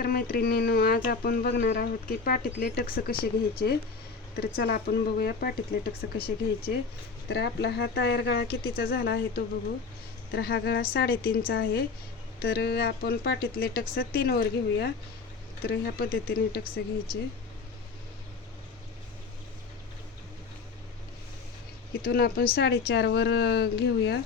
नमस्कार मैत्रिणींनो आज आपण बघणार आहोत की पाटीतले टक्स कसे घ्यायचे? तर चला आपण बघूया पाटीतले टक्स कसे घ्यायचे. तर आपला हा तयार गळा कितीचा झाला आहे तो बघू. तर हा गळा साडेतीनचा आहे. तर आपण पाटीतले टक्स तीनवर घेऊया. तर ह्या पद्धतीने टक्स घ्यायचे. इथून आपण साडेचारवर घेऊया.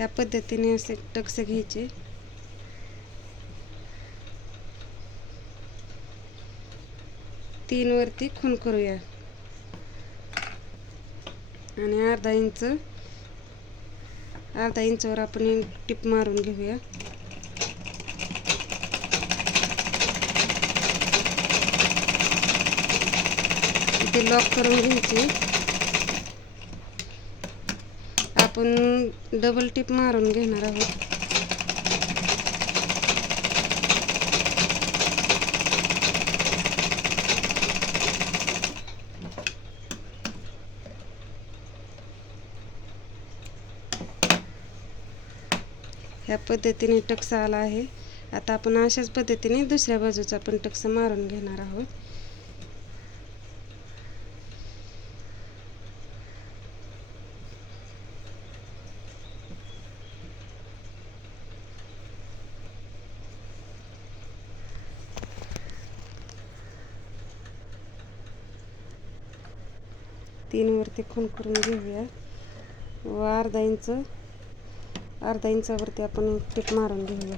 ह्या पद्धतीने असे टक्स घ्यायचे. तीनवरती खून करूया. आणि अर्धा इंच अर्धा इंचावर आपण टिप मारून घेऊया. इथे लॉक करून घ्यायचे. आपण डबल टिप मारून घेणार आहोत. ह्या पद्धतीने टक्स आला आहे. आता आपण अशाच पद्धतीने दुसऱ्या बाजूचा पण टक्स मारून घेणार आहोत. तीनवरती खून करून घेऊया. व अर्धा इंच अर्धा इंचावरती आपण टिप मारून घेऊया.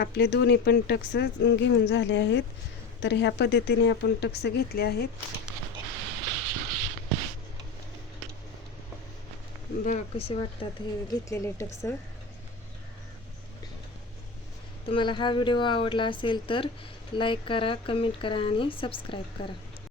आपले दोन्ही पण टक्स घेऊन झाले आहेत. तर ह्या पद्धतीने आपण टक्स घेतले आहेत. बघा कसे वाटतात हे घेतलेले टक्स. तुम्हाला हा व्हिडिओ आवडला असेल तर लाईक करा कमेंट करा आणि सबस्क्राईब करा.